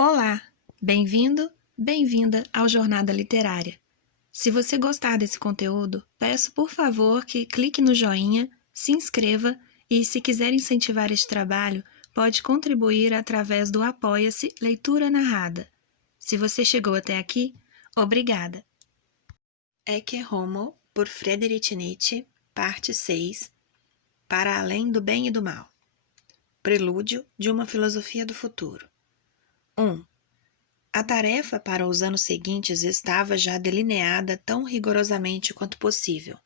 Olá, bem-vindo, bem-vinda ao Jornada Literária. Se você gostar desse conteúdo, peço por favor que clique no joinha, se inscreva e, se quiser incentivar este trabalho, pode contribuir através do Apoia-se Leitura Narrada. Se você chegou até aqui, obrigada. Ecce Homo, por Friedrich Nietzsche, parte 6, Para além do bem e do mal. Prelúdio de uma filosofia do futuro. 1. A tarefa para os anos seguintes estava já delineada tão rigorosamente quanto possível.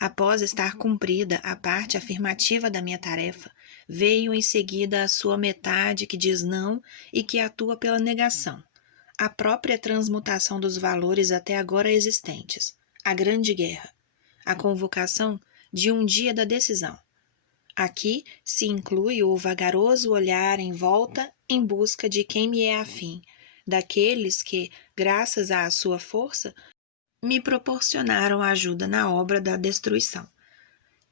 Após estar cumprida a parte afirmativa da minha tarefa, veio em seguida a sua metade que diz não e que atua pela negação. A própria transmutação dos valores até agora existentes. A grande guerra. A convocação de um dia da decisão. Aqui se inclui o vagaroso olhar em volta em busca de quem me é afim, daqueles que, graças à sua força, me proporcionaram ajuda na obra da destruição.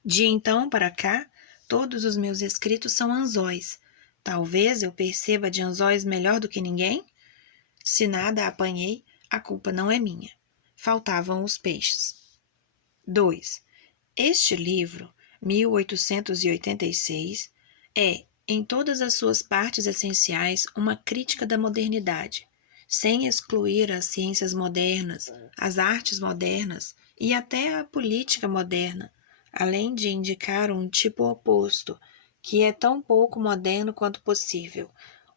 De então para cá, todos os meus escritos são anzóis. Talvez eu perceba de anzóis melhor do que ninguém? Se nada apanhei, a culpa não é minha. Faltavam os peixes. 2. Este livro, 1886, é, em todas as suas partes essenciais, uma crítica da modernidade, sem excluir as ciências modernas, as artes modernas e até a política moderna, além de indicar um tipo oposto, que é tão pouco moderno quanto possível,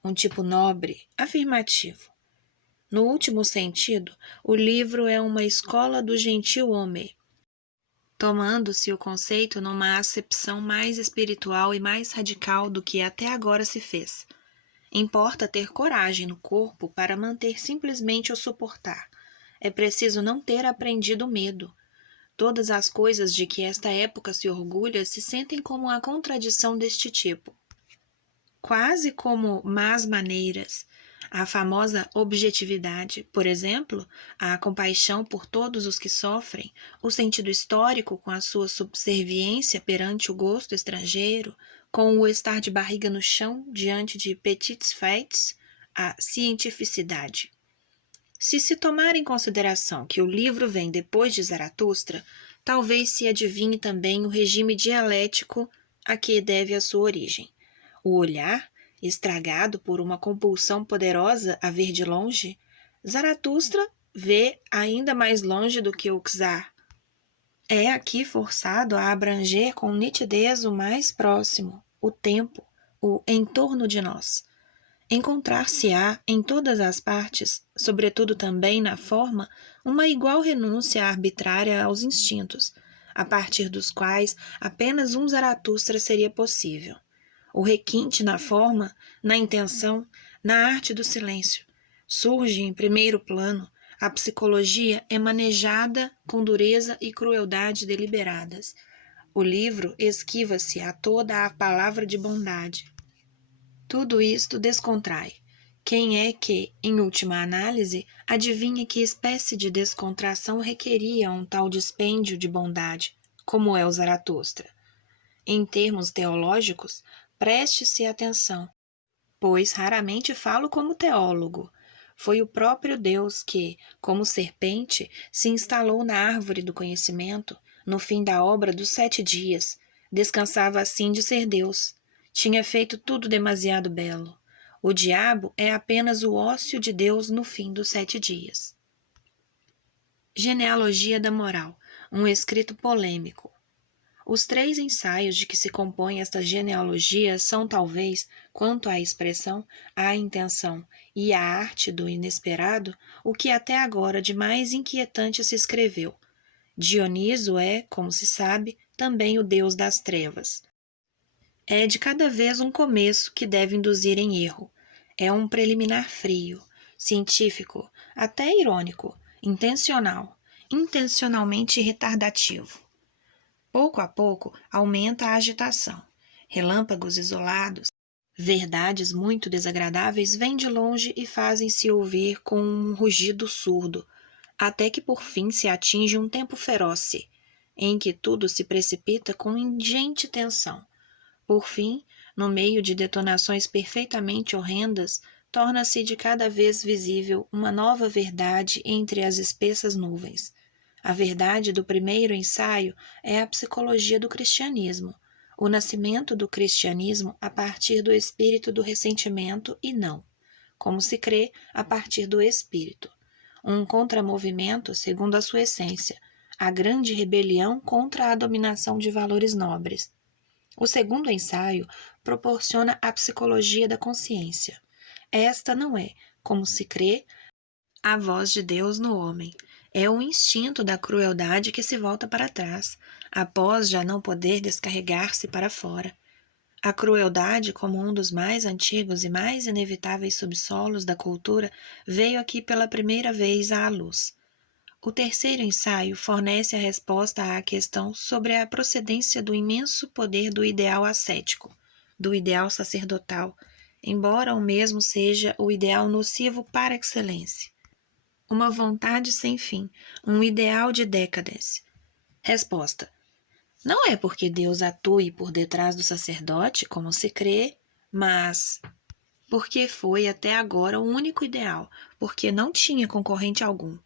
um tipo nobre, afirmativo. No último sentido, o livro é uma escola do gentil homem, tomando-se o conceito numa acepção mais espiritual e mais radical do que até agora se fez. Importa ter coragem no corpo para manter simplesmente o suportar. É preciso não ter aprendido o medo. Todas as coisas de que esta época se orgulha se sentem como a contradição deste tipo. Quase como más maneiras. A famosa objetividade, por exemplo, a compaixão por todos os que sofrem, o sentido histórico com a sua subserviência perante o gosto estrangeiro, com o estar de barriga no chão diante de petits faits, a cientificidade. Se tomar em consideração que o livro vem depois de Zaratustra, talvez se adivinhe também o regime dialético a que deve a sua origem. O olhar, estragado por uma compulsão poderosa a ver de longe, Zaratustra vê ainda mais longe do que o czar. É aqui forçado a abranger com nitidez o mais próximo, o tempo, o entorno de nós. Encontrar-se-á em todas as partes, sobretudo também na forma, uma igual renúncia arbitrária aos instintos, a partir dos quais apenas um Zaratustra seria possível. O requinte na forma, na intenção, na arte do silêncio. Surge em primeiro plano, a psicologia é manejada com dureza e crueldade deliberadas. O livro esquiva-se a toda a palavra de bondade. Tudo isto descontrai. Quem é que, em última análise, adivinha que espécie de descontração requeria um tal dispêndio de bondade, como é o Zaratustra? Em termos teológicos, preste-se atenção, pois raramente falo como teólogo. Foi o próprio Deus que, como serpente, se instalou na árvore do conhecimento, no fim da obra dos 7 dias, descansava assim de ser Deus. Tinha feito tudo demasiado belo. O diabo é apenas o ócio de Deus no fim dos 7 dias. Genealogia da moral, um escrito polêmico. Os 3 ensaios de que se compõe esta genealogia são talvez, quanto à expressão, à intenção e à arte do inesperado, o que até agora de mais inquietante se escreveu. Dioniso é, como se sabe, também o deus das trevas. É de cada vez um começo que deve induzir em erro. É um preliminar frio, científico, até irônico, intencional, intencionalmente retardativo. Pouco a pouco aumenta a agitação. Relâmpagos isolados, verdades muito desagradáveis vêm de longe e fazem-se ouvir com um rugido surdo, até que por fim se atinge um tempo feroz, em que tudo se precipita com ingente tensão. Por fim, no meio de detonações perfeitamente horrendas, torna-se de cada vez visível uma nova verdade entre as espessas nuvens. A verdade do primeiro ensaio é a psicologia do cristianismo, o nascimento do cristianismo a partir do espírito do ressentimento e não, como se crê, a partir do espírito. Um contramovimento segundo a sua essência, a grande rebelião contra a dominação de valores nobres. O segundo ensaio proporciona a psicologia da consciência. Esta não é, como se crê, a voz de Deus no homem. É o instinto da crueldade que se volta para trás, após já não poder descarregar-se para fora. A crueldade, como um dos mais antigos e mais inevitáveis subsolos da cultura, veio aqui pela primeira vez à luz. O terceiro ensaio fornece a resposta à questão sobre a procedência do imenso poder do ideal ascético, do ideal sacerdotal, embora o mesmo seja o ideal nocivo par excellence. Uma vontade sem fim, um ideal de decadência. Resposta: não é porque Deus atue por detrás do sacerdote, como se crê, mas porque foi até agora o único ideal, porque não tinha concorrente algum,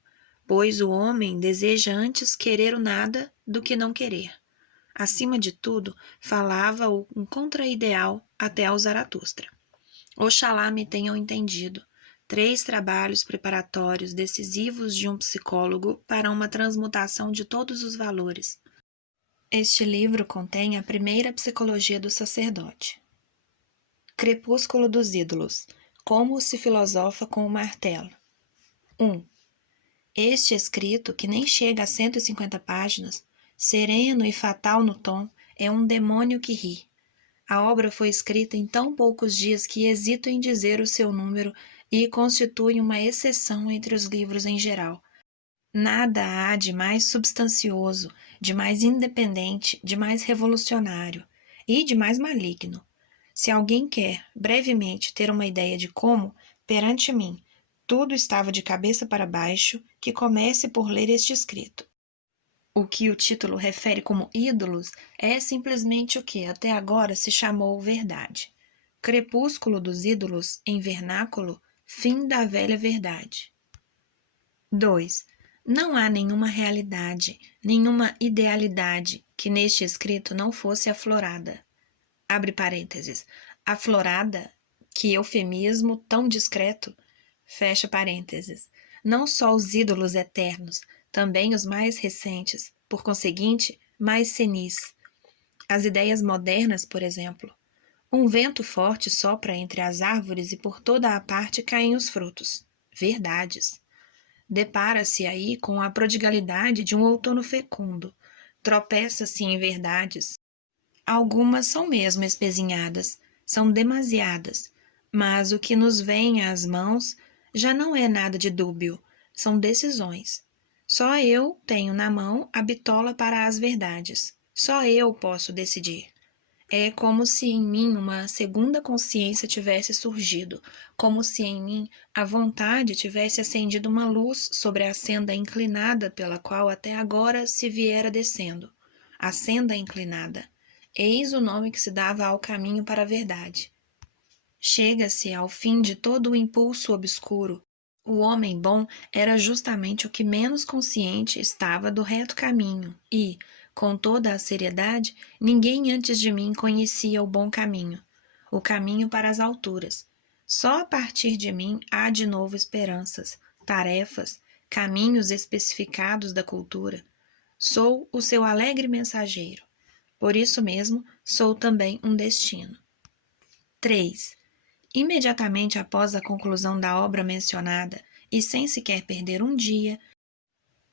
pois o homem deseja antes querer o nada do que não querer. Acima de tudo, falava um contra-ideal até ao Zaratustra. Oxalá me tenham entendido. 3 trabalhos preparatórios decisivos de um psicólogo para uma transmutação de todos os valores. Este livro contém a primeira psicologia do sacerdote. Crepúsculo dos ídolos. Como se filosofa com o martelo. 1. Este escrito, que nem chega a 150 páginas, sereno e fatal no tom, é um demônio que ri. A obra foi escrita em tão poucos dias que hesito em dizer o seu número e constitui uma exceção entre os livros em geral. Nada há de mais substancioso, de mais independente, de mais revolucionário e de mais maligno. Se alguém quer, brevemente, ter uma ideia de como, perante mim, tudo estava de cabeça para baixo, que comece por ler este escrito. O que o título refere como ídolos é simplesmente o que até agora se chamou verdade. Crepúsculo dos ídolos, em vernáculo, fim da velha verdade. 2. Não há nenhuma realidade, nenhuma idealidade que neste escrito não fosse aflorada. Abre parênteses. Aflorada, que eufemismo tão discreto. Fecha parênteses. Não só os ídolos eternos, também os mais recentes, por conseguinte, mais senis. As ideias modernas, por exemplo. Um vento forte sopra entre as árvores e por toda a parte caem os frutos. Verdades. Depara-se aí com a prodigalidade de um outono fecundo. Tropeça-se em verdades. Algumas são mesmo espezinhadas, são demasiadas, mas o que nos vem às mãos já não é nada de dúbio, são decisões. Só eu tenho na mão a bitola para as verdades. Só eu posso decidir. É como se em mim uma segunda consciência tivesse surgido, como se em mim a vontade tivesse acendido uma luz sobre a senda inclinada pela qual até agora se viera descendo. A senda inclinada. Eis o nome que se dava ao caminho para a verdade. Chega-se ao fim de todo o impulso obscuro. O homem bom era justamente o que menos consciente estava do reto caminho e, com toda a seriedade, ninguém antes de mim conhecia o bom caminho, o caminho para as alturas. Só a partir de mim há de novo esperanças, tarefas, caminhos especificados da cultura. Sou o seu alegre mensageiro. Por isso mesmo, sou também um destino. 3. Imediatamente após a conclusão da obra mencionada, e sem sequer perder um dia,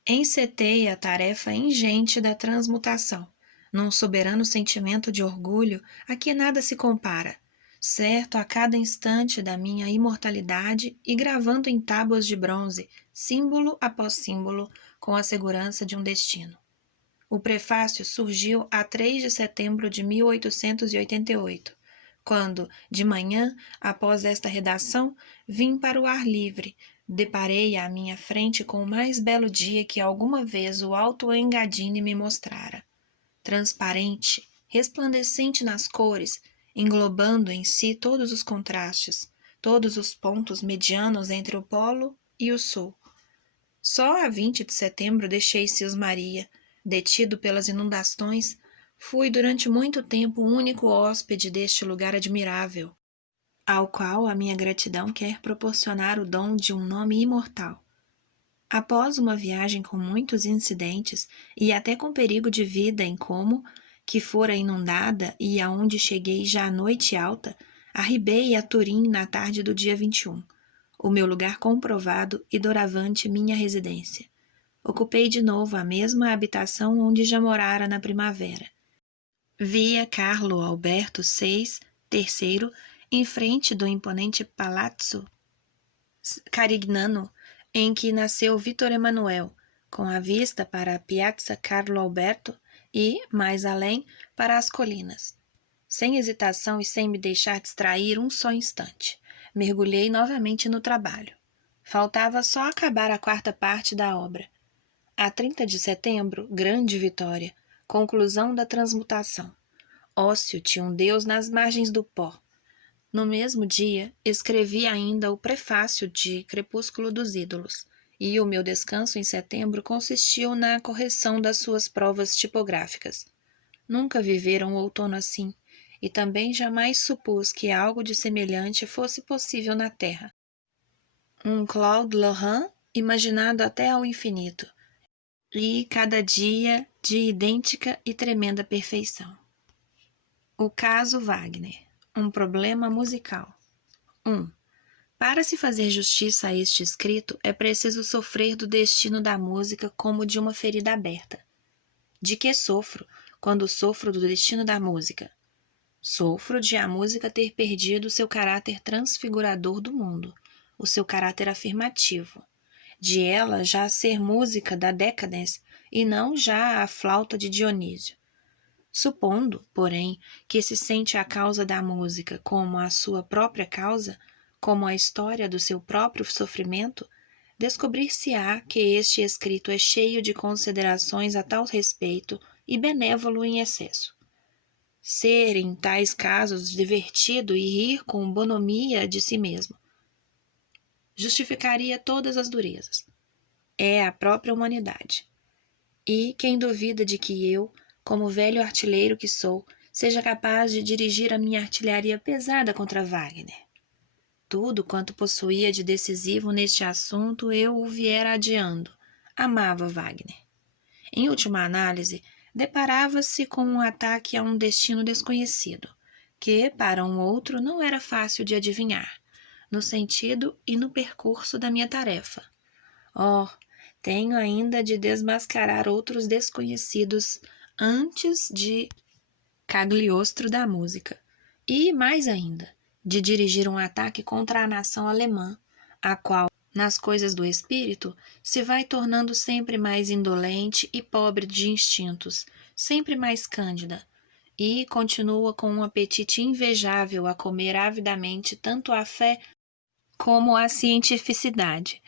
encetei a tarefa ingente da transmutação, num soberano sentimento de orgulho a que nada se compara, certo a cada instante da minha imortalidade e gravando em tábuas de bronze, símbolo após símbolo, com a segurança de um destino. O prefácio surgiu a 3 de setembro de 1888, quando, de manhã, após esta redação, vim para o ar livre, deparei à minha frente com o mais belo dia que alguma vez o Alto Engadine me mostrara. Transparente, resplandecente nas cores, englobando em si todos os contrastes, todos os pontos medianos entre o Polo e o Sul. Só a 20 de setembro deixei Cismaria. Detido pelas inundações, fui durante muito tempo o único hóspede deste lugar admirável, ao qual a minha gratidão quer proporcionar o dom de um nome imortal. Após uma viagem com muitos incidentes e até com perigo de vida em Como, que fora inundada e aonde cheguei já à noite alta, arribei a Turim na tarde do dia 21, o meu lugar comprovado e doravante minha residência. Ocupei de novo a mesma habitação onde já morara na primavera. Via Carlo Alberto VI, terceiro, em frente do imponente Palazzo Carignano, em que nasceu Vítor Emanuel, com a vista para a Piazza Carlo Alberto e, mais além, para as colinas. Sem hesitação e sem me deixar distrair um só instante, mergulhei novamente no trabalho. Faltava só acabar a quarta parte da obra. A 30 de setembro, grande vitória, conclusão da transmutação. Ócio tinha um Deus nas margens do pó. No mesmo dia, escrevi ainda o prefácio de Crepúsculo dos Ídolos, e o meu descanso em setembro consistiu na correção das suas provas tipográficas. Nunca vivera um outono assim, e também jamais supus que algo de semelhante fosse possível na Terra. Um Claude Lorrain imaginado até ao infinito, e cada dia de idêntica e tremenda perfeição. O caso Wagner, um problema musical. 1. Para se fazer justiça a este escrito, é preciso sofrer do destino da música como de uma ferida aberta. De que sofro quando sofro do destino da música? Sofro de a música ter perdido o seu caráter transfigurador do mundo, o seu caráter afirmativo, de ela já ser música da decadência e não já a flauta de Dionísio. Supondo, porém, que se sente a causa da música como a sua própria causa, como a história do seu próprio sofrimento, descobrir-se-á que este escrito é cheio de considerações a tal respeito e benévolo em excesso. Ser, em tais casos, divertido e rir com bonomia de si mesmo justificaria todas as durezas. É a própria humanidade. E quem duvida de que eu, como velho artilheiro que sou, seja capaz de dirigir a minha artilharia pesada contra Wagner? Tudo quanto possuía de decisivo neste assunto eu o viera adiando. Amava Wagner. Em última análise, deparava-se com um ataque a um destino desconhecido, que, para um outro, não era fácil de adivinhar, no sentido e no percurso da minha tarefa. Oh, tenho ainda de desmascarar outros desconhecidos antes de Cagliostro da música, e, mais ainda, de dirigir um ataque contra a nação alemã, a qual, nas coisas do espírito, se vai tornando sempre mais indolente e pobre de instintos, sempre mais cândida, e continua com um apetite invejável a comer avidamente tanto a fé como a cientificidade,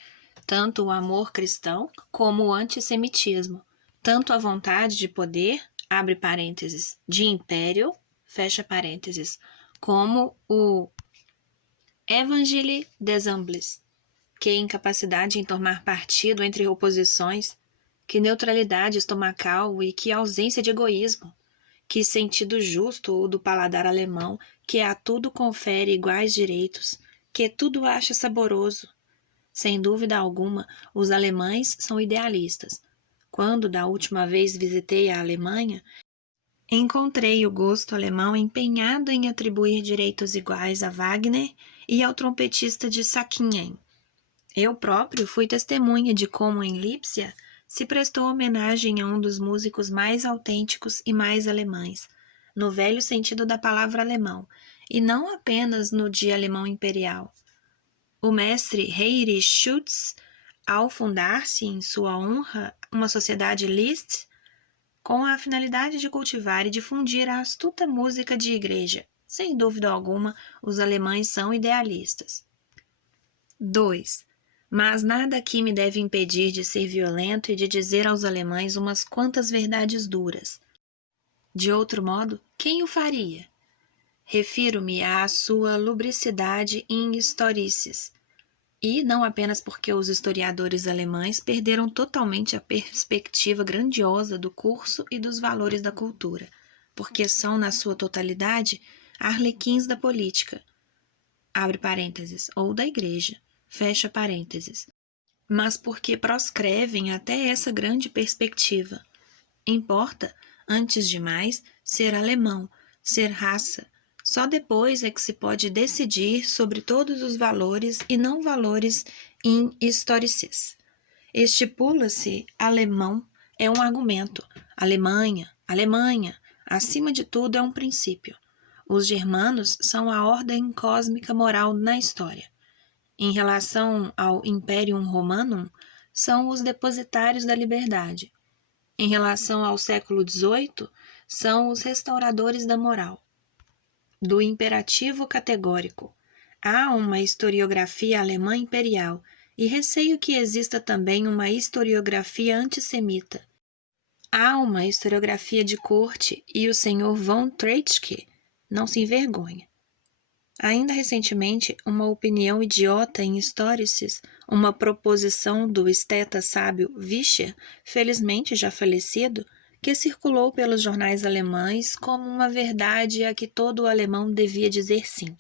tanto o amor cristão como o antissemitismo, tanto a vontade de poder, abre parênteses, de império, fecha parênteses, como o Evangelii des Humbles, que incapacidade em tomar partido entre oposições, que neutralidade estomacal e que ausência de egoísmo, que sentido justo o do paladar alemão, que a tudo confere iguais direitos, que tudo acha saboroso. Sem dúvida alguma, os alemães são idealistas. Quando da última vez visitei a Alemanha, encontrei o gosto alemão empenhado em atribuir direitos iguais a Wagner e ao trompetista de Sackingen. Eu próprio fui testemunha de como em Lipsia se prestou homenagem a um dos músicos mais autênticos e mais alemães, no velho sentido da palavra alemão, e não apenas no de alemão imperial. O mestre Heinrich Schütz, ao fundar-se em sua honra uma sociedade Liszt, com a finalidade de cultivar e difundir a astuta música de igreja, sem dúvida alguma, os alemães são idealistas. 2. Mas nada aqui me deve impedir de ser violento e de dizer aos alemães umas quantas verdades duras. De outro modo, quem o faria? Refiro-me à sua lubricidade in historicis, e não apenas porque os historiadores alemães perderam totalmente a perspectiva grandiosa do curso e dos valores da cultura, porque são, na sua totalidade, arlequins da política, abre parênteses, ou da igreja, fecha parênteses, mas porque proscrevem até essa grande perspectiva. Importa, antes de mais, ser alemão, ser raça. Só depois é que se pode decidir sobre todos os valores e não valores in historicis. Estipula-se alemão é um argumento, Alemanha, Alemanha, acima de tudo é um princípio. Os germanos são a ordem cósmica moral na história. Em relação ao Imperium Romanum, são os depositários da liberdade. Em relação ao século XVIII, são os restauradores da moral. Do imperativo categórico. Há uma historiografia alemã imperial, e receio que exista também uma historiografia antissemita. Há uma historiografia de corte, e o Sr. von Treitschke não se envergonha. Ainda recentemente, uma opinião idiota em Historicis, uma proposição do esteta sábio Vischer, felizmente já falecido, que circulou pelos jornais alemães como uma verdade a que todo alemão devia dizer sim.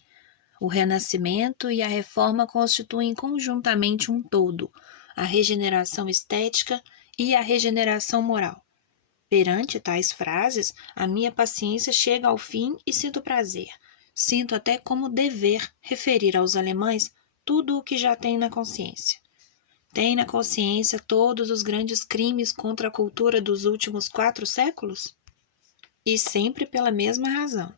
O Renascimento e a Reforma constituem conjuntamente um todo, a regeneração estética e a regeneração moral. Perante tais frases, a minha paciência chega ao fim e sinto prazer. Sinto até como dever referir aos alemães tudo o que já tem na consciência. Tem na consciência todos os grandes crimes contra a cultura dos últimos 4 séculos? E sempre pela mesma razão,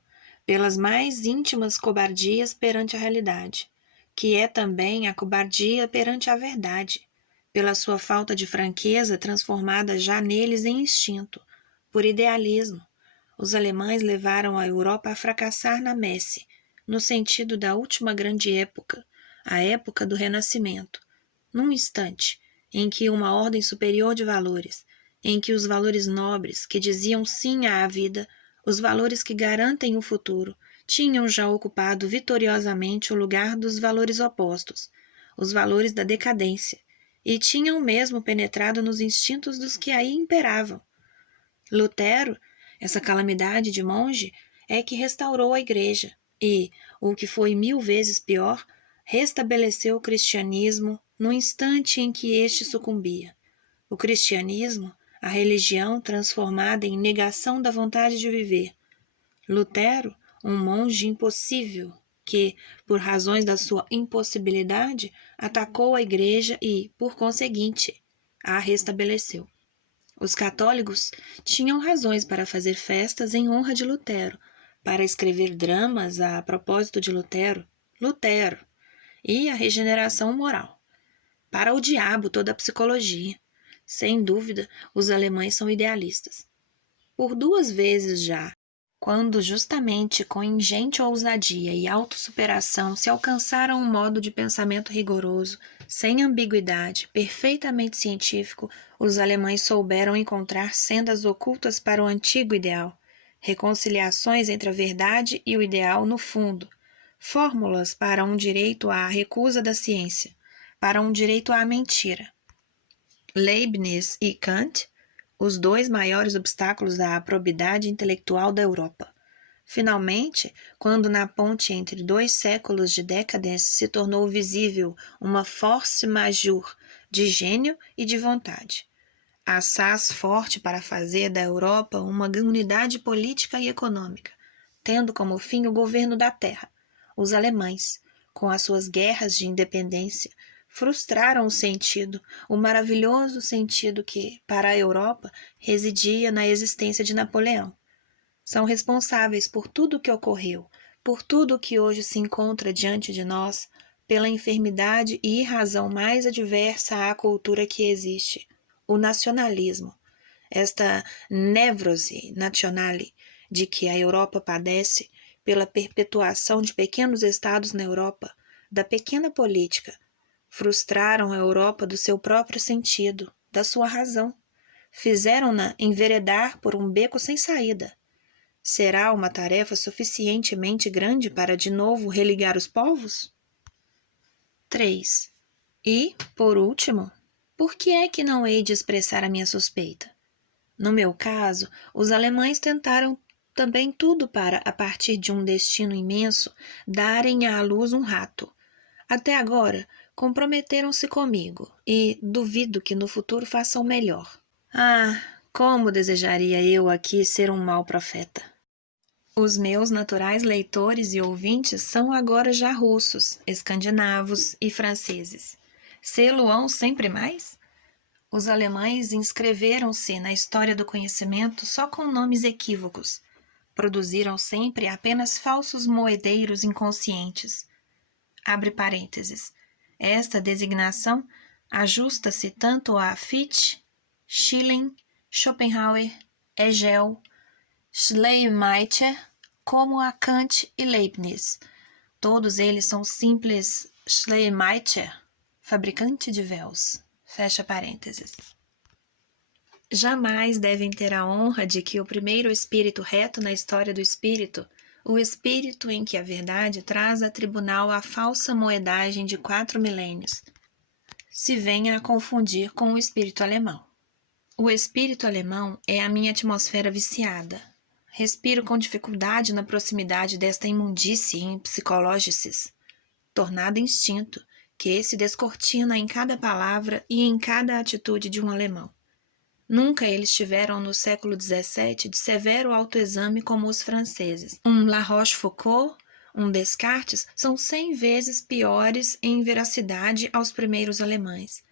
pelas mais íntimas cobardias perante a realidade, que é também a cobardia perante a verdade, pela sua falta de franqueza transformada já neles em instinto, por idealismo. Os alemães levaram a Europa a fracassar na messe, no sentido da última grande época, a época do Renascimento, num instante em que uma ordem superior de valores, em que os valores nobres que diziam sim à vida, os valores que garantem o futuro, tinham já ocupado vitoriosamente o lugar dos valores opostos, os valores da decadência, e tinham mesmo penetrado nos instintos dos que aí imperavam. Lutero, essa calamidade de monge, é que restaurou a igreja e, o que foi 1000 vezes pior, restabeleceu o cristianismo no instante em que este sucumbia. O cristianismo, a religião transformada em negação da vontade de viver. Lutero, um monge impossível, que, por razões da sua impossibilidade, atacou a igreja e, por conseguinte, a restabeleceu. Os católicos tinham razões para fazer festas em honra de Lutero, para escrever dramas a propósito de Lutero, e a regeneração moral. Para o diabo toda a psicologia. Sem dúvida, os alemães são idealistas. Por 2 vezes já, quando justamente com ingente ousadia e autossuperação se alcançaram um modo de pensamento rigoroso, sem ambiguidade, perfeitamente científico, os alemães souberam encontrar sendas ocultas para o antigo ideal, reconciliações entre a verdade e o ideal no fundo, fórmulas para um direito à recusa da ciência, para um direito à mentira. Leibniz e Kant, os 2 maiores obstáculos à probidade intelectual da Europa. Finalmente, quando na ponte entre 2 séculos de decadência se tornou visível uma force majeure de gênio e de vontade, assaz forte para fazer da Europa uma unidade política e econômica, tendo como fim o governo da terra, os alemães, com as suas guerras de independência, frustraram o sentido, o maravilhoso sentido que, para a Europa, residia na existência de Napoleão. São responsáveis por tudo o que ocorreu, por tudo o que hoje se encontra diante de nós, pela enfermidade e irrazão mais adversa à cultura que existe, o nacionalismo, esta névrose nationale de que a Europa padece pela perpetuação de pequenos estados na Europa, da pequena política, frustraram a Europa do seu próprio sentido, da sua razão. Fizeram-na enveredar por um beco sem saída. será uma tarefa suficientemente grande para de novo religar os povos? 3. E, por último, por que é que não hei de expressar a minha suspeita? No meu caso, os alemães tentaram também tudo para, a partir de um destino imenso, darem à luz um rato. Até agora, comprometeram-se comigo e duvido que no futuro façam melhor. Ah, como desejaria eu aqui ser um mau profeta! Os meus naturais leitores e ouvintes são agora já russos, escandinavos e franceses. Sê-lo-ão sempre mais? Os alemães inscreveram-se na história do conhecimento só com nomes equívocos. Produziram sempre apenas falsos moedeiros inconscientes. Abre parênteses. Esta designação ajusta-se tanto a Fichte, Schelling, Schopenhauer, Hegel, Schleiermacher, como a Kant e Leibniz. Todos eles são simples Schleiermacher, fabricante de véus. Fecha parênteses. Jamais devem ter a honra de que o primeiro espírito reto na história do espírito, o espírito em que a verdade traz a tribunal a falsa moedagem de 4 milênios, se venha a confundir com o espírito alemão. O espírito alemão é a minha atmosfera viciada. Respiro com dificuldade na proximidade desta imundície em psicologices, tornada instinto, que se descortina em cada palavra e em cada atitude de um alemão. Nunca eles tiveram no século XVII de severo autoexame como os franceses. Um La Rochefoucauld, um Descartes, são 100 vezes piores em veracidade aos primeiros alemães.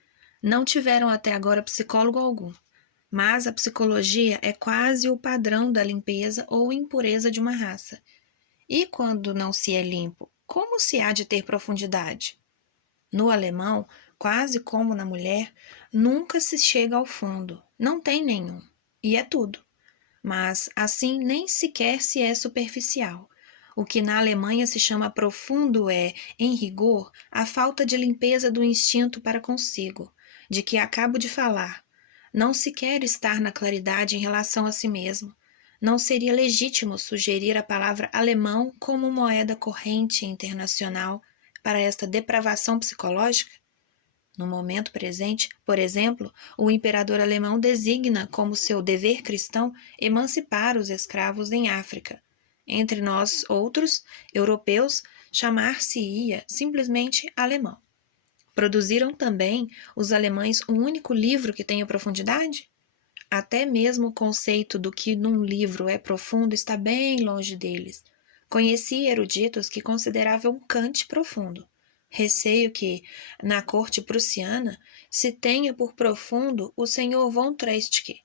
Não tiveram até agora psicólogo algum, mas a psicologia é quase o padrão da limpeza ou impureza de uma raça. E quando não se é limpo, como se há de ter profundidade? No alemão, quase como na mulher, nunca se chega ao fundo, não tem nenhum, e é tudo. Mas, assim, nem sequer se é superficial. O que na Alemanha se chama profundo é, em rigor, a falta de limpeza do instinto para consigo, de que acabo de falar. Não se quer estar na claridade em relação a si mesmo. Não seria legítimo sugerir a palavra alemão como moeda corrente internacional para esta depravação psicológica? No momento presente, por exemplo, o imperador alemão designa como seu dever cristão emancipar os escravos em África. Entre nós outros, europeus, chamar-se-ia simplesmente alemão. Produziram também os alemães um único livro que tenha profundidade? Até mesmo o conceito do que num livro é profundo está bem longe deles. Conheci eruditos que consideravam Kant profundo. Receio que, na corte prussiana, se tenha por profundo o senhor von Treitschke.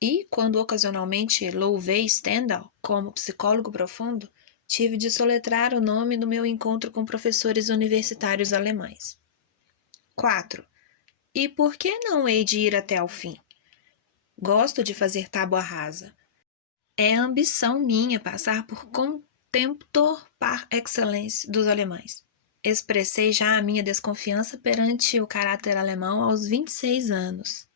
E, quando ocasionalmente louvei Stendhal como psicólogo profundo, tive de soletrar o nome no meu encontro com professores universitários alemães. 4. E por que não hei de ir até ao fim? Gosto de fazer tábua rasa. É ambição minha passar por contemptor par excellence dos alemães. Expressei já a minha desconfiança perante o caráter alemão aos 26 anos.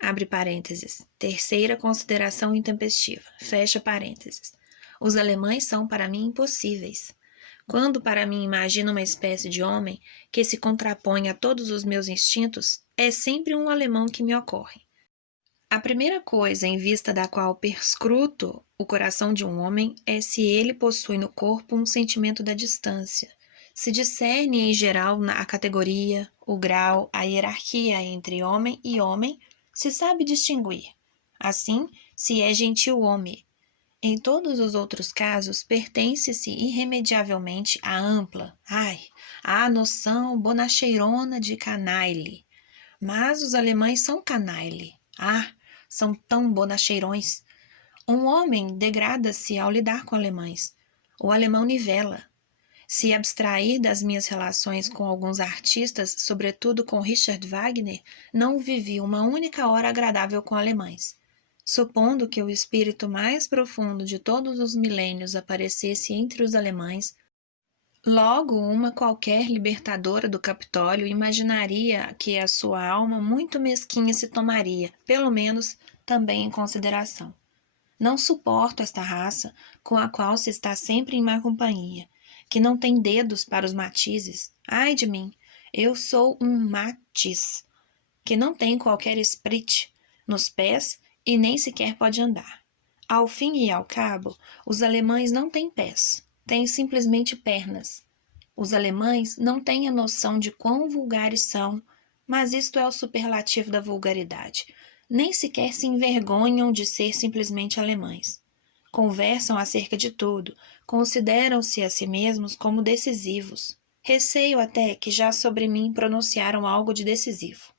Abre parênteses. Terceira consideração intempestiva. Fecha parênteses. Os alemães são para mim impossíveis. Quando para mim imagino uma espécie de homem que se contrapõe a todos os meus instintos, é sempre um alemão que me ocorre. A primeira coisa em vista da qual perscruto o coração de um homem é se ele possui no corpo um sentimento da distância, se discerne em geral a categoria, o grau, a hierarquia entre homem e homem, se sabe distinguir. Assim, se é gentil homem. Em todos os outros casos, pertence-se irremediavelmente à ampla, à noção bonacheirona de canaille. Mas os alemães são canaille. São tão bonacheirões. Um homem degrada-se ao lidar com alemães. O alemão nivela. Se abstrair das minhas relações com alguns artistas, sobretudo com Richard Wagner, não vivi uma única hora agradável com alemães. Supondo que o espírito mais profundo de todos os milênios aparecesse entre os alemães, logo uma qualquer libertadora do Capitólio imaginaria que a sua alma muito mesquinha se tomaria, pelo menos, também em consideração. Não suporto esta raça com a qual se está sempre em má companhia, que não tem dedos para os matizes. Ai de mim, eu sou um matiz, que não tem qualquer esprit nos pés e nem sequer pode andar. Ao fim e ao cabo, os alemães não têm pés, têm simplesmente pernas. Os alemães não têm a noção de quão vulgares são, mas isto é o superlativo da vulgaridade. Nem sequer se envergonham de ser simplesmente alemães. Conversam acerca de tudo, consideram-se a si mesmos como decisivos. Receio até que já sobre mim pronunciaram algo de decisivo.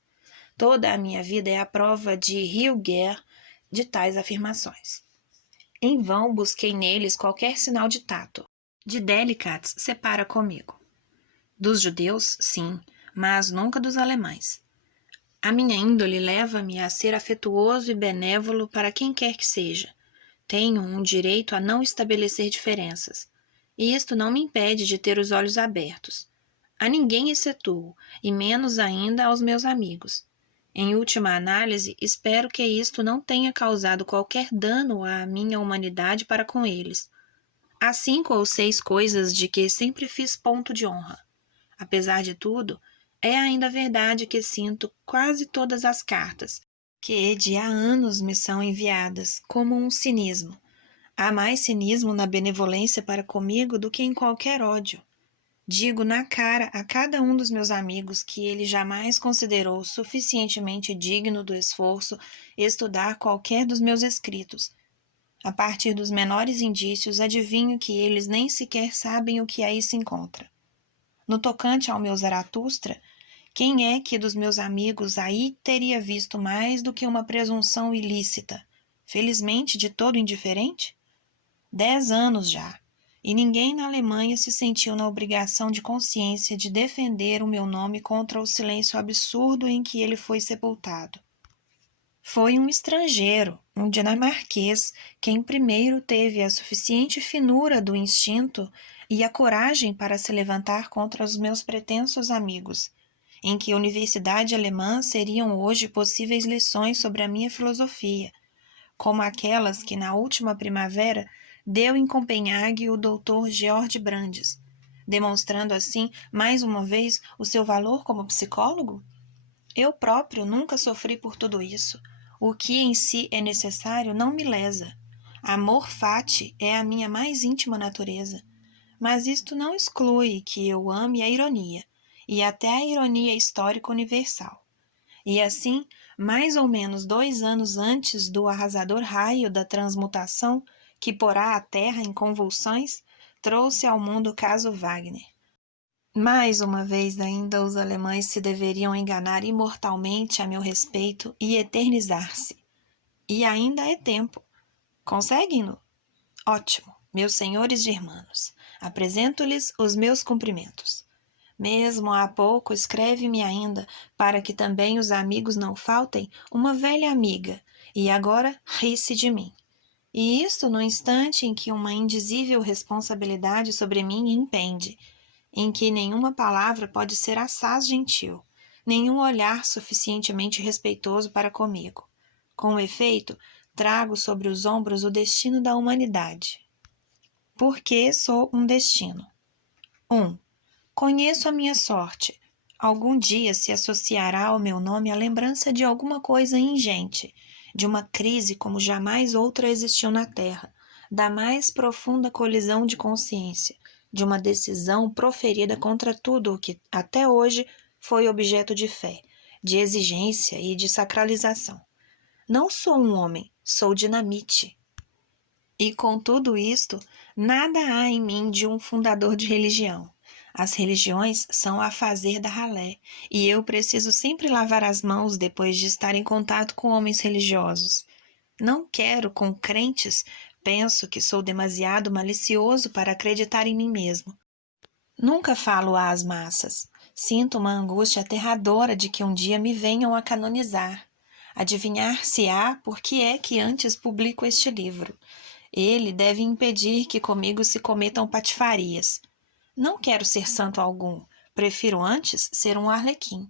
Toda a minha vida é a prova de Hilger de tais afirmações. Em vão busquei neles qualquer sinal de tato. De Delicates separa comigo. Dos judeus, sim, mas nunca dos alemães. A minha índole leva-me a ser afetuoso e benévolo para quem quer que seja. Tenho um direito a não estabelecer diferenças, e isto não me impede de ter os olhos abertos. A ninguém excetuo, e menos ainda aos meus amigos. Em última análise, espero que isto não tenha causado qualquer dano à minha humanidade para com eles. Há 5 ou 6 coisas de que sempre fiz ponto de honra. Apesar de tudo, é ainda verdade que sinto quase todas as cartas, que de há anos me são enviadas, como um cinismo. Há mais cinismo na benevolência para comigo do que em qualquer ódio. Digo na cara a cada um dos meus amigos que ele jamais considerou suficientemente digno do esforço estudar qualquer dos meus escritos. A partir dos menores indícios, adivinho que eles nem sequer sabem o que aí se encontra. No tocante ao meu Zaratustra, quem é que dos meus amigos aí teria visto mais do que uma presunção ilícita, felizmente de todo indiferente? 10 anos já, e ninguém na Alemanha se sentiu na obrigação de consciência de defender o meu nome contra o silêncio absurdo em que ele foi sepultado. Foi um estrangeiro, um dinamarquês, quem primeiro teve a suficiente finura do instinto e a coragem para se levantar contra os meus pretensos amigos, em que universidade alemã seriam hoje possíveis lições sobre a minha filosofia, como aquelas que na última primavera deu em Copenhague o Dr. Georg Brandes, demonstrando assim mais uma vez o seu valor como psicólogo? Eu próprio nunca sofri por tudo isso. O que em si é necessário não me lesa. Amor fati é a minha mais íntima natureza. Mas isto não exclui que eu ame a ironia, e até a ironia histórica universal. E assim, mais ou menos 2 anos antes do arrasador raio da transmutação, que porá a terra em convulsões, trouxe ao mundo o caso Wagner. Mais uma vez ainda os alemães se deveriam enganar imortalmente a meu respeito e eternizar-se. E ainda é tempo. Conseguem-no? Ótimo, meus senhores germanos. Apresento-lhes os meus cumprimentos. Mesmo há pouco escreve-me ainda, para que também os amigos não faltem, uma velha amiga, e agora ri-se de mim. E isto no instante em que uma indizível responsabilidade sobre mim impende, em que nenhuma palavra pode ser assaz gentil, nenhum olhar suficientemente respeitoso para comigo. Com efeito, trago sobre os ombros o destino da humanidade. Porque sou um destino. 1. Conheço a minha sorte. Algum dia se associará ao meu nome a lembrança de alguma coisa ingente, de uma crise como jamais outra existiu na Terra, da mais profunda colisão de consciência, de uma decisão proferida contra tudo o que, até hoje, foi objeto de fé, de exigência e de sacralização. Não sou um homem, sou dinamite. E com tudo isto, nada há em mim de um fundador de religião. As religiões são a fazer da ralé, e eu preciso sempre lavar as mãos depois de estar em contato com homens religiosos. Não quero com crentes, penso que sou demasiado malicioso para acreditar em mim mesmo. Nunca falo às massas. Sinto uma angústia aterradora de que um dia me venham a canonizar. Adivinhar-se-á por que é que antes publico este livro. Ele deve impedir que comigo se cometam patifarias. Não quero ser santo algum, prefiro antes ser um arlequim.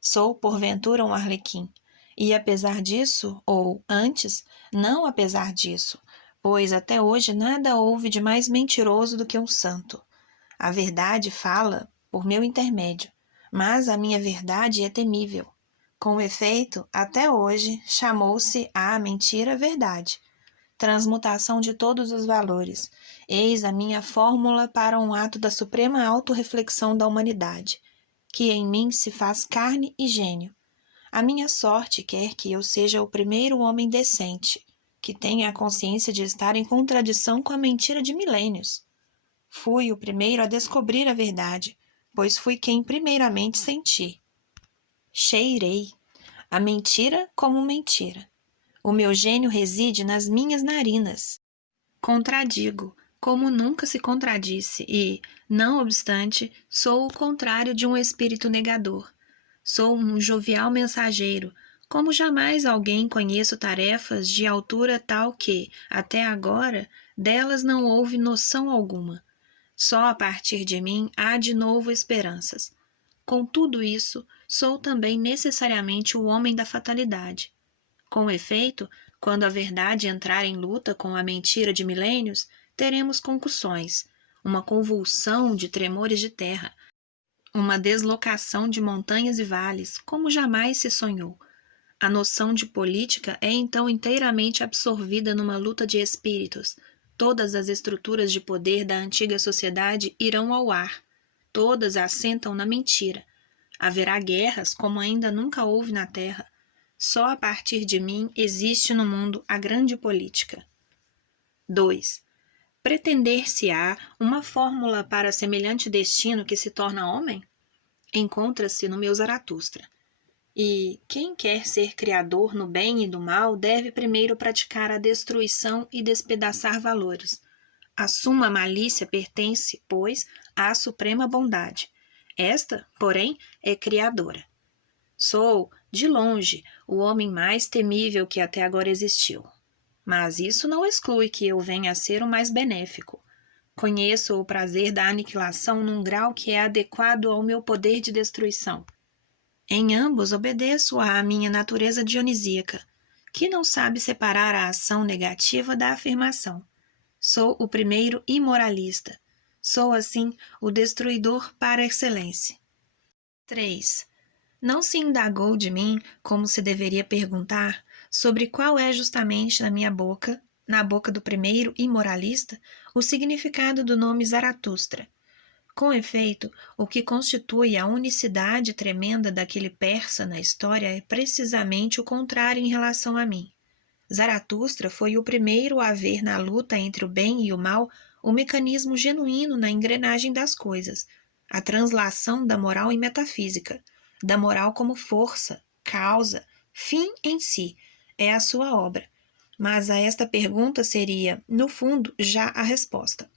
Sou, porventura, um arlequim. E apesar disso, ou antes, não apesar disso, pois até hoje nada houve de mais mentiroso do que um santo. A verdade fala por meu intermédio, mas a minha verdade é temível. Com efeito, até hoje chamou-se a mentira verdade. Transmutação de todos os valores. Eis a minha fórmula para um ato da suprema autorreflexão da humanidade, que em mim se faz carne e gênio. A minha sorte quer que eu seja o primeiro homem decente, que tenha a consciência de estar em contradição com a mentira de milênios. Fui o primeiro a descobrir a verdade, pois fui quem primeiramente senti. Cheirei a mentira como mentira. O meu gênio reside nas minhas narinas. Contradigo, como nunca se contradisse, e, não obstante, sou o contrário de um espírito negador. Sou um jovial mensageiro, como jamais alguém conheço tarefas de altura tal que, até agora, delas não houve noção alguma. Só a partir de mim há de novo esperanças. Com tudo isso, sou também necessariamente o homem da fatalidade. Com efeito, quando a verdade entrar em luta com a mentira de milênios, teremos concussões, uma convulsão de tremores de terra, uma deslocação de montanhas e vales, como jamais se sonhou. A noção de política é então inteiramente absorvida numa luta de espíritos. Todas as estruturas de poder da antiga sociedade irão ao ar. Todas assentam na mentira. Haverá guerras como ainda nunca houve na Terra. Só a partir de mim existe no mundo a grande política. 2. Pretender-se-á uma fórmula para semelhante destino que se torna homem? Encontra-se no meu Zaratustra. E quem quer ser criador no bem e do mal deve primeiro praticar a destruição e despedaçar valores. A suma malícia pertence, pois, à suprema bondade. Esta, porém, é criadora. Sou, de longe, o homem mais temível que até agora existiu. Mas isso não exclui que eu venha a ser o mais benéfico. Conheço o prazer da aniquilação num grau que é adequado ao meu poder de destruição. Em ambos obedeço à minha natureza dionisíaca, que não sabe separar a ação negativa da afirmação. Sou o primeiro imoralista. Sou, assim, o destruidor par excellence. 3. Não se indagou de mim, como se deveria perguntar, sobre qual é justamente na boca do primeiro imoralista, o significado do nome Zaratustra. Com efeito, o que constitui a unicidade tremenda daquele persa na história é precisamente o contrário em relação a mim. Zaratustra foi o primeiro a ver na luta entre o bem e o mal o mecanismo genuíno na engrenagem das coisas, a translação da moral em metafísica, da moral como força, causa, fim em si, é a sua obra. Mas a esta pergunta seria, no fundo, já a resposta.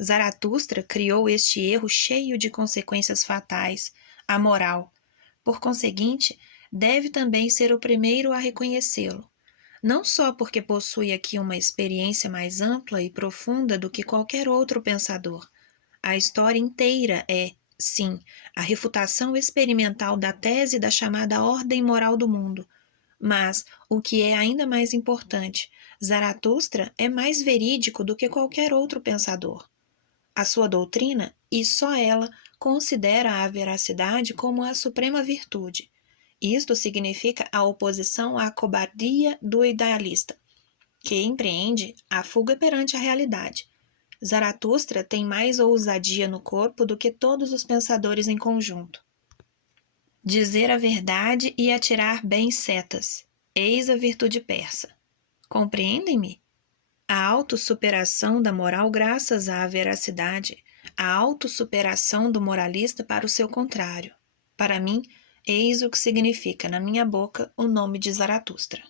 Zaratustra criou este erro cheio de consequências fatais, a moral. Por conseguinte, deve também ser o primeiro a reconhecê-lo. Não só porque possui aqui uma experiência mais ampla e profunda do que qualquer outro pensador. A história inteira é, sim, a refutação experimental da tese da chamada ordem moral do mundo. Mas, o que é ainda mais importante, Zaratustra é mais verídico do que qualquer outro pensador. A sua doutrina, e só ela, considera a veracidade como a suprema virtude. Isto significa a oposição à cobardia do idealista, que empreende a fuga perante a realidade. Zaratustra tem mais ousadia no corpo do que todos os pensadores em conjunto. Dizer a verdade e atirar bem setas. Eis a virtude persa. Compreendem-me? A autossuperação da moral graças à veracidade, a autossuperação do moralista para o seu contrário. Para mim, eis o que significa na minha boca o nome de Zaratustra.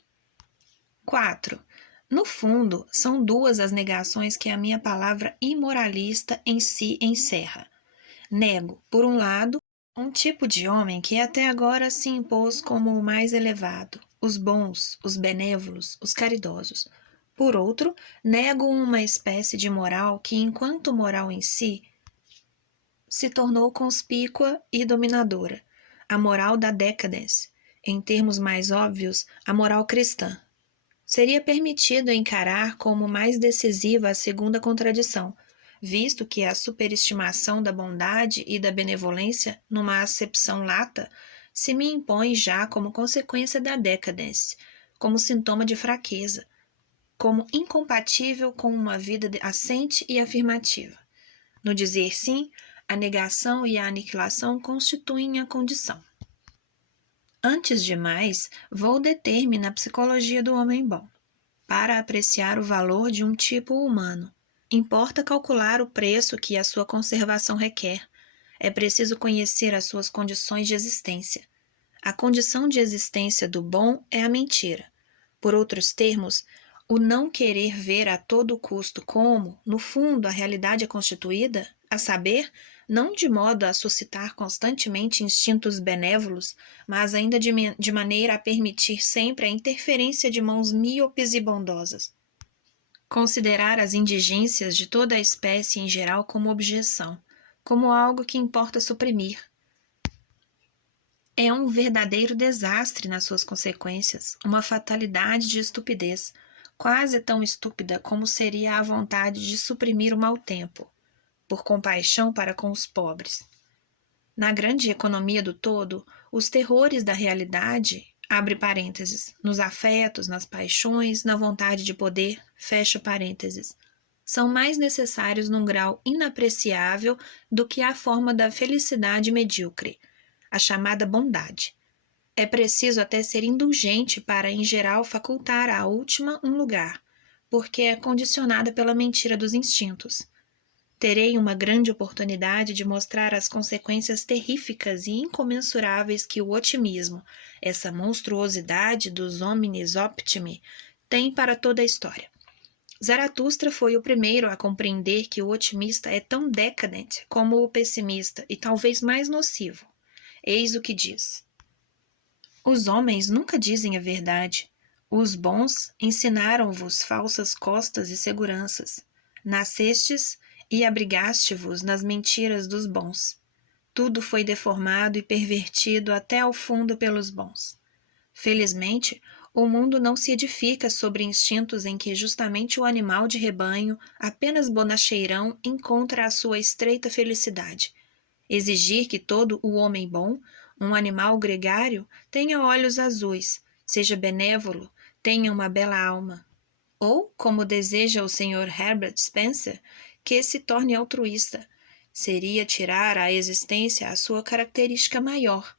4. No fundo, são duas as negações que a minha palavra imoralista em si encerra. Nego, por um lado, um tipo de homem que até agora se impôs como o mais elevado, os bons, os benévolos, os caridosos. Por outro, nego uma espécie de moral que, enquanto moral em si, se tornou conspícua e dominadora, a moral da decadence, em termos mais óbvios, a moral cristã. Seria permitido encarar como mais decisiva a segunda contradição, visto que a superestimação da bondade e da benevolência, numa acepção lata, se me impõe já como consequência da decadência, como sintoma de fraqueza, como incompatível com uma vida assente e afirmativa. No dizer sim, a negação e a aniquilação constituem a condição. Antes de mais, vou deter-me na psicologia do homem bom. Para apreciar o valor de um tipo humano, importa calcular o preço que a sua conservação requer. É preciso conhecer as suas condições de existência. A condição de existência do bom é a mentira. Por outros termos, o não querer ver a todo custo como, no fundo, a realidade é constituída, a saber, não de modo a suscitar constantemente instintos benévolos, mas ainda de maneira a permitir sempre a interferência de mãos míopes e bondosas. Considerar as indigências de toda a espécie em geral como objeção, como algo que importa suprimir. É um verdadeiro desastre nas suas consequências, uma fatalidade de estupidez, quase tão estúpida como seria a vontade de suprimir o mau tempo, por compaixão para com os pobres. Na grande economia do todo, os terrores da realidade, abre parênteses, nos afetos, nas paixões, na vontade de poder, fecha parênteses, são mais necessários num grau inapreciável do que a forma da felicidade medíocre, a chamada bondade. É preciso até ser indulgente para, em geral, facultar à última um lugar, porque é condicionada pela mentira dos instintos. Terei uma grande oportunidade de mostrar as consequências terríficas e incomensuráveis que o otimismo, essa monstruosidade dos homines optimi, tem para toda a história. Zaratustra foi o primeiro a compreender que o otimista é tão decadente como o pessimista e talvez mais nocivo. Eis o que diz. Os homens nunca dizem a verdade. Os bons ensinaram-vos falsas costas e seguranças. Nascestes e abrigaste-vos nas mentiras dos bons. Tudo foi deformado e pervertido até ao fundo pelos bons. Felizmente, o mundo não se edifica sobre instintos em que justamente o animal de rebanho, apenas bonacheirão, encontra a sua estreita felicidade. Exigir que todo o homem bom, um animal gregário, tenha olhos azuis, seja benévolo, tenha uma bela alma. Ou, como deseja o Sr. Herbert Spencer, que se torne altruísta, seria tirar à existência a sua característica maior.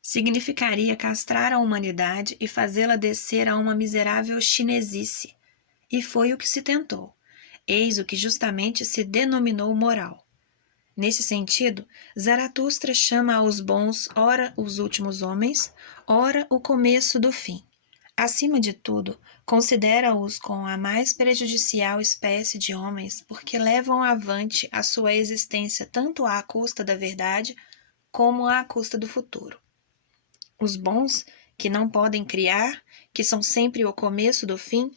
Significaria castrar a humanidade e fazê-la descer a uma miserável chinesice. E foi o que se tentou. Eis o que justamente se denominou moral. Nesse sentido, Zaratustra chama aos bons ora os últimos homens, ora o começo do fim. Acima de tudo, considera-os com a mais prejudicial espécie de homens porque levam avante a sua existência tanto à custa da verdade como à custa do futuro. Os bons, que não podem criar, que são sempre o começo do fim,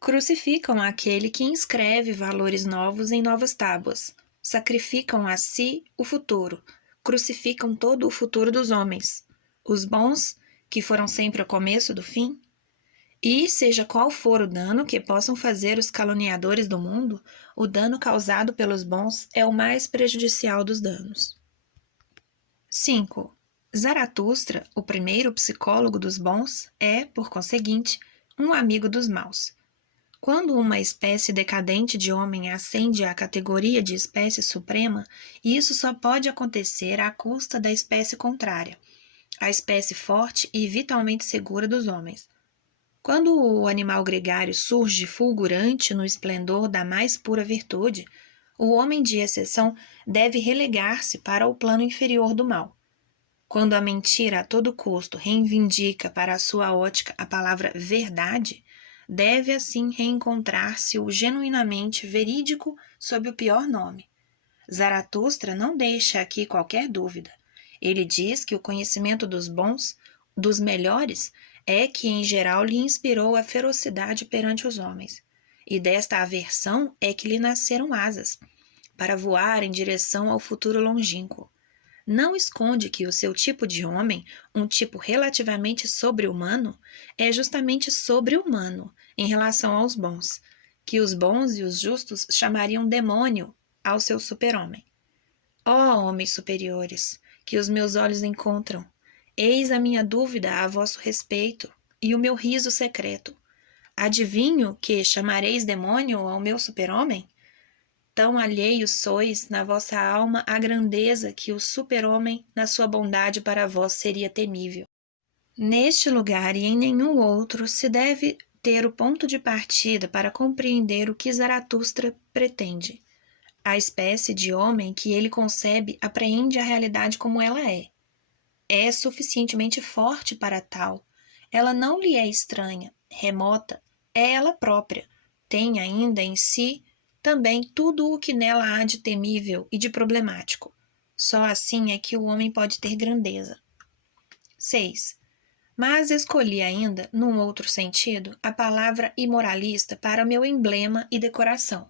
crucificam aquele que inscreve valores novos em novas tábuas. Sacrificam a si o futuro, crucificam todo o futuro dos homens. Os bons, que foram sempre o começo do fim, e, seja qual for o dano que possam fazer os caluniadores do mundo, o dano causado pelos bons é o mais prejudicial dos danos. 5. Zaratustra, o primeiro psicólogo dos bons, é, por conseguinte, um amigo dos maus. Quando uma espécie decadente de homem ascende à categoria de espécie suprema, isso só pode acontecer à custa da espécie contrária, a espécie forte e vitalmente segura dos homens. Quando o animal gregário surge fulgurante no esplendor da mais pura virtude, o homem de exceção deve relegar-se para o plano inferior do mal. Quando a mentira a todo custo reivindica para a sua ótica a palavra verdade, deve assim reencontrar-se o genuinamente verídico sob o pior nome. Zaratustra não deixa aqui qualquer dúvida. Ele diz que o conhecimento dos bons, dos melhores, é que em geral lhe inspirou a ferocidade perante os homens. E desta aversão é que lhe nasceram asas, para voar em direção ao futuro longínquo. não esconde que o seu tipo de homem, um tipo relativamente sobre-humano, é justamente sobre-humano em relação aos bons, que os bons e os justos chamariam demônio ao seu super-homem. Ó homens superiores, que os meus olhos encontram, eis a minha dúvida a vosso respeito e o meu riso secreto. Adivinho que chamareis demônio ao meu super-homem? Tão alheios sois na vossa alma à grandeza que o super-homem, na sua bondade para vós, seria temível. Neste lugar e em nenhum outro se deve ter o ponto de partida para compreender o que Zaratustra pretende. A espécie de homem que ele concebe apreende a realidade como ela é. É suficientemente forte para tal. Ela não lhe é estranha, remota, é ela própria. Tem ainda em si também tudo o que nela há de temível e de problemático. Só assim é que o homem pode ter grandeza. 6. Mas escolhi ainda, num outro sentido, a palavra imoralista para meu emblema e decoração.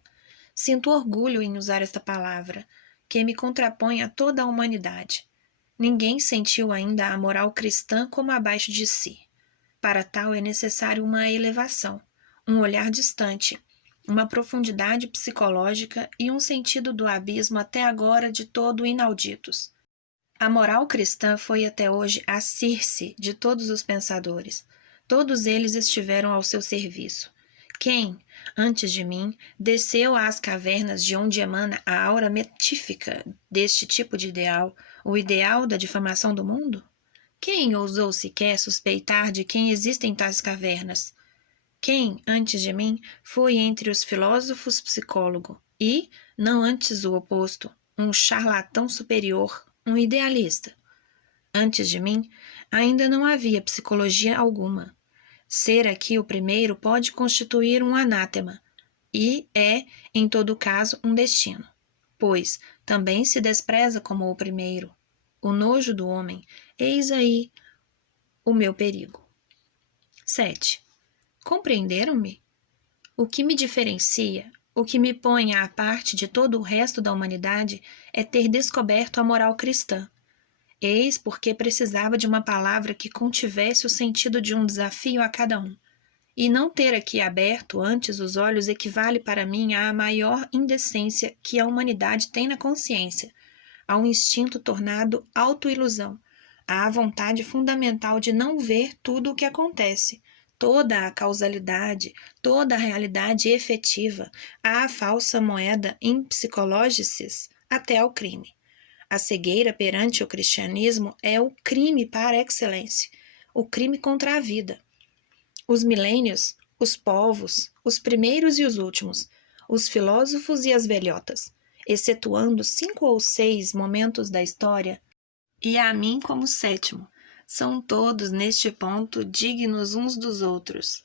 Sinto orgulho em usar esta palavra, que me contrapõe a toda a humanidade. Ninguém sentiu ainda a moral cristã como abaixo de si. Para tal é necessário uma elevação, um olhar distante, uma profundidade psicológica e um sentido do abismo até agora de todo inauditos. A moral cristã foi até hoje a Circe de todos os pensadores. Todos eles estiveram ao seu serviço. Quem, antes de mim, desceu às cavernas de onde emana a aura metífica deste tipo de ideal, o ideal da difamação do mundo? Quem ousou sequer suspeitar de quem existem tais cavernas? Quem, antes de mim, foi entre os filósofos psicólogo e, não antes o oposto, um charlatão superior, um idealista? Antes de mim, ainda não havia psicologia alguma. Ser aqui o primeiro pode constituir um anátema, e é, em todo caso, um destino, pois também se despreza como o primeiro. O nojo do homem, eis aí o meu perigo. 7. Compreenderam-me? O que me diferencia, o que me põe à parte de todo o resto da humanidade é ter descoberto a moral cristã. Eis porque precisava de uma palavra que contivesse o sentido de um desafio a cada um. E não ter aqui aberto antes os olhos equivale para mim à maior indecência que a humanidade tem na consciência, ao instinto tornado autoilusão, à vontade fundamental de não ver tudo o que acontece, toda a causalidade, toda a realidade efetiva, à falsa moeda em psicologices, até ao crime. A cegueira perante o cristianismo é o crime par excellence, o crime contra a vida. Os milênios, os povos, os primeiros e os últimos, os filósofos e as velhotas, excetuando 5 ou 6 momentos da história, e a mim como sétimo, são todos neste ponto dignos uns dos outros.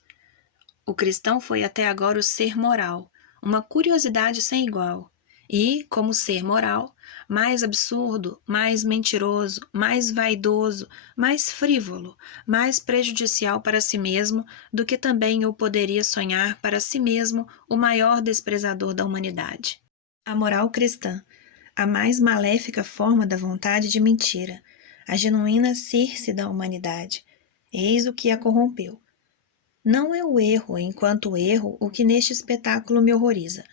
O cristão foi até agora o ser moral, uma curiosidade sem igual, e, como ser moral, mais absurdo, mais mentiroso, mais vaidoso, mais frívolo, mais prejudicial para si mesmo do que também eu poderia sonhar para si mesmo o maior desprezador da humanidade. A moral cristã, a mais maléfica forma da vontade de mentira, a genuína Circe da humanidade, eis o que a corrompeu. Não é o erro enquanto erro o que neste espetáculo me horroriza.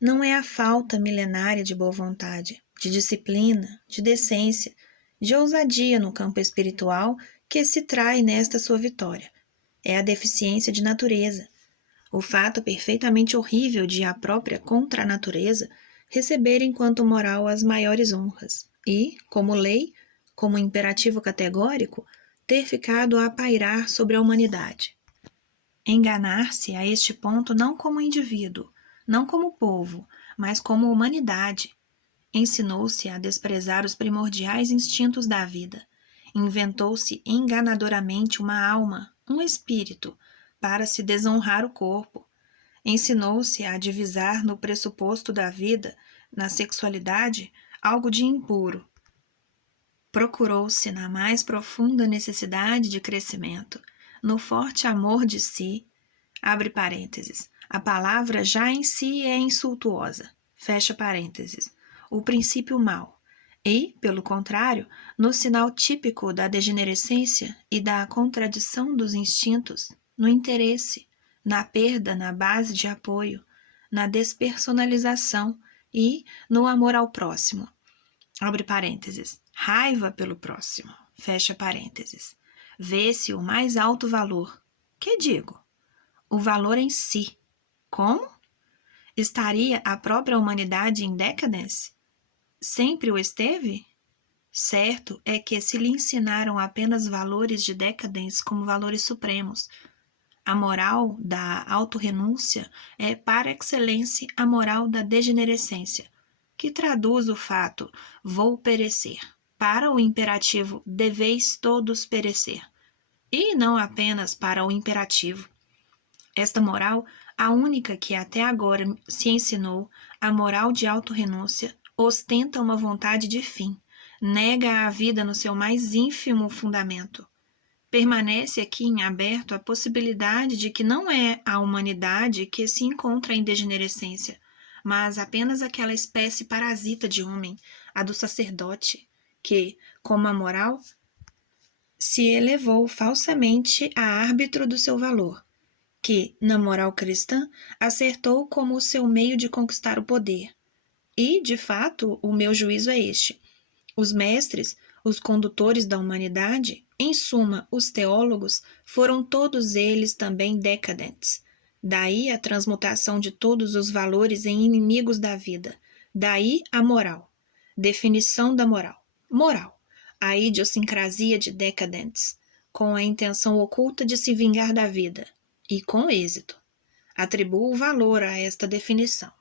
Não é a falta milenária de boa vontade, de disciplina, de decência, de ousadia no campo espiritual que se trai nesta sua vitória. É a deficiência de natureza. O fato perfeitamente horrível de a própria contra-natureza receber enquanto moral as maiores honras e, como lei, como imperativo categórico, ter ficado a pairar sobre a humanidade. Enganar-se a este ponto não como indivíduo, não como povo, mas como humanidade. Ensinou-se a desprezar os primordiais instintos da vida. Inventou-se enganadoramente uma alma, um espírito, para se desonrar o corpo. Ensinou-se a divisar no pressuposto da vida, na sexualidade, algo de impuro. Procurou-se na mais profunda necessidade de crescimento, no forte amor de si, abre parênteses, a palavra já em si é insultuosa, fecha parênteses, o princípio mau, E, pelo contrário, no sinal típico da degenerescência e da contradição dos instintos, no interesse, na perda na base de apoio, na despersonalização e no amor ao próximo. Abre parênteses. Raiva pelo próximo. Fecha parênteses. Vê-se o mais alto valor. Que digo? O valor em si. Como? Estaria a própria humanidade em decadência? Sempre o esteve? Certo é que se lhe ensinaram apenas valores de decadência como valores supremos. A moral da autorrenúncia é, par excelência, a moral da degenerescência, que traduz o fato vou perecer para o imperativo deveis todos perecer, e não apenas para o imperativo. Esta moral, a única que até agora se ensinou, a moral de autorrenúncia, ostenta uma vontade de fim, nega a vida no seu mais ínfimo fundamento. Permanece aqui em aberto a possibilidade de que não é a humanidade que se encontra em degenerescência, mas apenas aquela espécie parasita de homem, a do sacerdote, que, como a moral, se elevou falsamente a árbitro do seu valor, que, na moral cristã, acertou como o seu meio de conquistar o poder. E, de fato, o meu juízo é este. Os mestres, os condutores da humanidade, em suma, os teólogos, foram todos eles também decadentes. Daí a transmutação de todos os valores em inimigos da vida. Daí a moral. Definição da moral. Moral. A idiosincrasia de decadentes, com a intenção oculta de se vingar da vida. E com êxito. Atribuo valor a esta definição.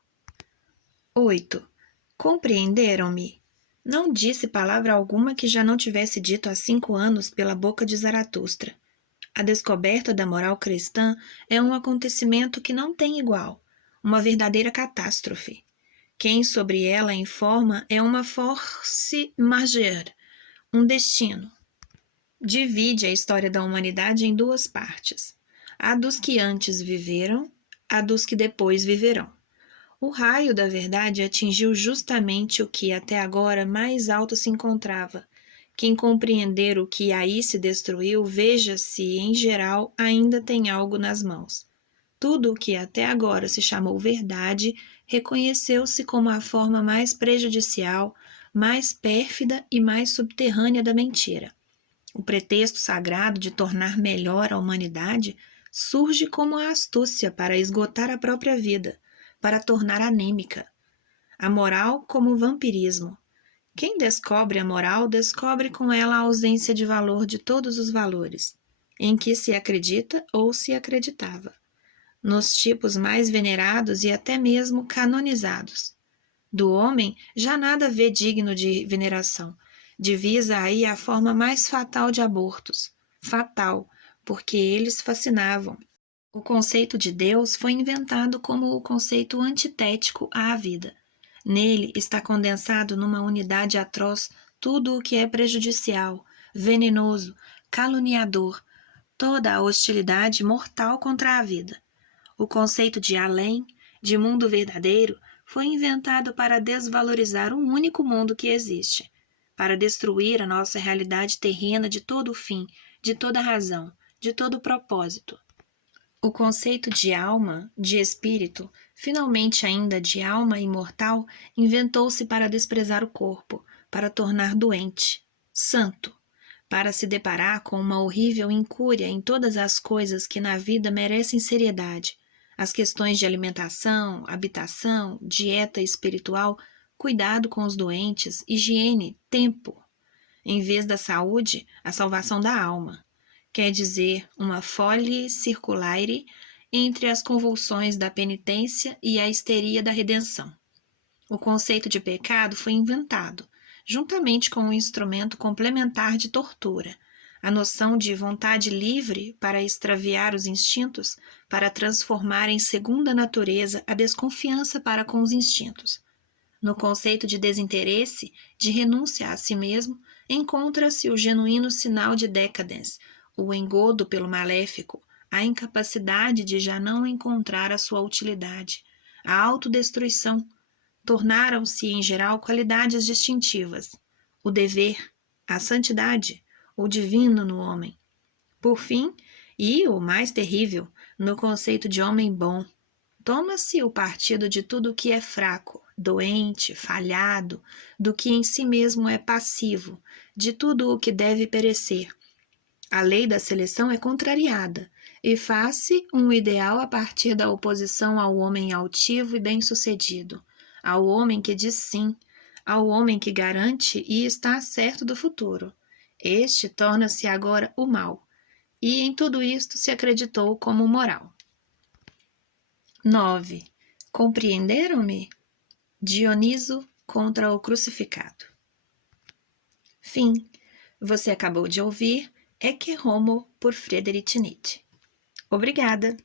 8. Compreenderam-me? Não disse palavra alguma que já não tivesse dito há 5 anos pela boca de Zaratustra. A descoberta da moral cristã é um acontecimento que não tem igual, uma verdadeira catástrofe. Quem sobre ela informa é uma force majeure, um destino. Divide a história da humanidade em 2 partes, a dos que antes viveram, a dos que depois viverão. O raio da verdade atingiu justamente o que até agora mais alto se encontrava. Quem compreender o que aí se destruiu, veja se, em geral, ainda tem algo nas mãos. Tudo o que até agora se chamou verdade reconheceu-se como a forma mais prejudicial, mais pérfida e mais subterrânea da mentira. O pretexto sagrado de tornar melhor a humanidade surge como a astúcia para esgotar a própria vida, para tornar anêmica. A moral como vampirismo. Quem descobre a moral, descobre com ela a ausência de valor de todos os valores, em que se acredita ou se acreditava, nos tipos mais venerados e até mesmo canonizados. Do homem já nada vê digno de veneração. Divisa aí a forma mais fatal de abortos. Fatal, porque eles fascinavam. O conceito de Deus foi inventado como o conceito antitético à vida. Nele está condensado numa unidade atroz tudo o que é prejudicial, venenoso, caluniador, toda a hostilidade mortal contra a vida. O conceito de além, de mundo verdadeiro, foi inventado para desvalorizar um único mundo que existe, para destruir a nossa realidade terrena de todo o fim, de toda razão, de todo propósito. O conceito de alma, de espírito, finalmente ainda de alma imortal, inventou-se para desprezar o corpo, para tornar doente, santo, para se deparar com uma horrível incúria em todas as coisas que na vida merecem seriedade, as questões de alimentação, habitação, dieta espiritual, cuidado com os doentes, higiene, tempo. Em vez da saúde, a salvação da alma. Quer dizer, uma folie circulaire entre as convulsões da penitência e a histeria da redenção. O conceito de pecado foi inventado, juntamente com um instrumento complementar de tortura, a noção de vontade livre para extraviar os instintos, para transformar em segunda natureza a desconfiança para com os instintos. No conceito de desinteresse, de renúncia a si mesmo, encontra-se o genuíno sinal de decadência, o engodo pelo maléfico, a incapacidade de já não encontrar a sua utilidade, a autodestruição. Tornaram-se, em geral, qualidades distintivas. o dever, a santidade, o divino no homem. Por fim, e o mais terrível, no conceito de homem bom, toma-se o partido de tudo o que é fraco, doente, falhado, do que em si mesmo é passivo, de tudo o que deve perecer. A lei da seleção é contrariada e faz-se um ideal a partir da oposição ao homem altivo e bem-sucedido, ao homem que diz sim, ao homem que garante e está certo do futuro. Este torna-se agora o mal, e em tudo isto se acreditou como moral. 9. Compreenderam-me? Dioniso contra o crucificado. Fim. Você acabou de ouvir Ecce Homo por Friedrich Nietzsche. Obrigada!